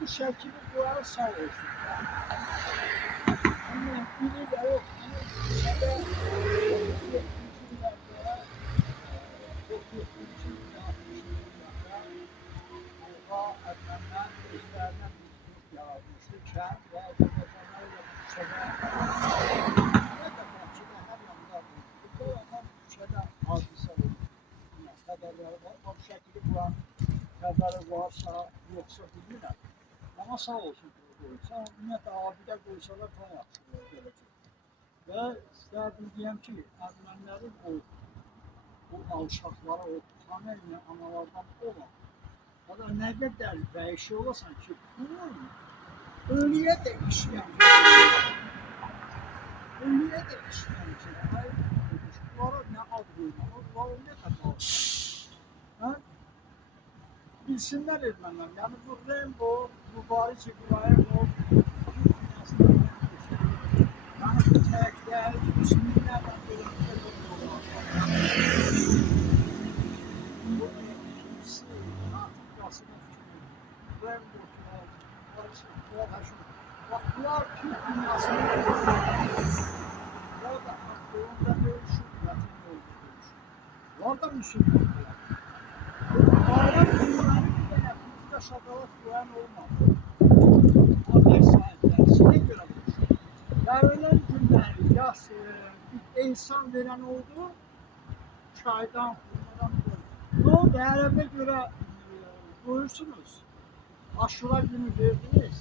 bu şəkili qoyarı sağ olsun. Amma biriləri o şəkildə 37-ci illərdə, 37-ci ildə, 60-cı illərdə Oha Ədnəndən özlərinə bir qrup yaratmışdı. Kənd və Azərbaycanlarla bu küçədə nə də Bakıda hər yanda bu küçədə hadisə oldu. Xəbərləri var. Bu şəkili bulan xəbəri varsa, yoxsa bilmirəm. Amma sağ olsun ki, qoysa. Ümumiyyətlə, abidə qoysalar daha yaxşı gələcək. Və istərdim deyəm ki, ermənilərin o alçaqlara, o Xameyni analardan olan Valla nə qədər dəyişik olasan ki, bunun ölüyə də işləyəcək. Ölüyə də işləyəcək. Ay, bunlara nə ad qoymaq? Bunlara nə də qalsın? Bilsinlər ermənilər. Yəni bu Rembo, Mübariz İbrahimov, yəni bu təklər, müslimlərlə birlikdə olurlar. Bu ikincisi, Natib Qasımov kimi, Rembo kimi, Mübariz İbrahimov kimi. Bax, bunlar Türk dünyasının bunlar da Akdolunda döyüşür, Vətində döyüşür. Bunlar da müsəlmanlar. Bayram günləri bir dənə bizdə şokolad qoyan olmadı. Amək sahiblərisinə görə vuruşur. Dəvələn günləri yas bir insan verən oldu, çaydan, xurmadan qoyur. Ne oldu? Ərəbə görə qoyursunuz. Aşura günü verdiniz,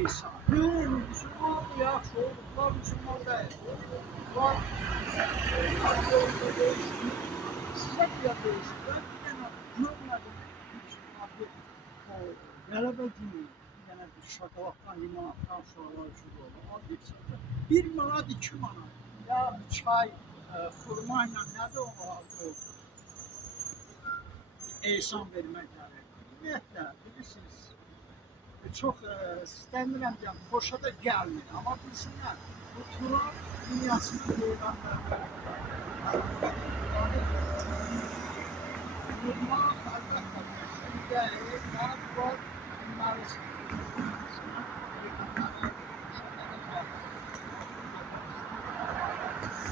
insan. Görür, müsəlmandır, yaxşı oldu. Bunlar müsəlman deyil. Bunlar Akdolunda döyüşür. Sizə görə döyüşür. Ben bir dənə görmədim. Qələbə günü yəni şokoladdan, limonatdan sonra olur. 1 manat, 2 manat. Ya çay, xurma ilə nədir o? Ehsan vermək gəlir. Ümumiyyətlə, bilirsiniz, çox istəmirəm deyəm, xoşa da gəlmir. Amma bilsinlər, bu Turan dünyasının peyğəmbərləri. Qurmaq, əlbəttə, bir deyil, var, bunları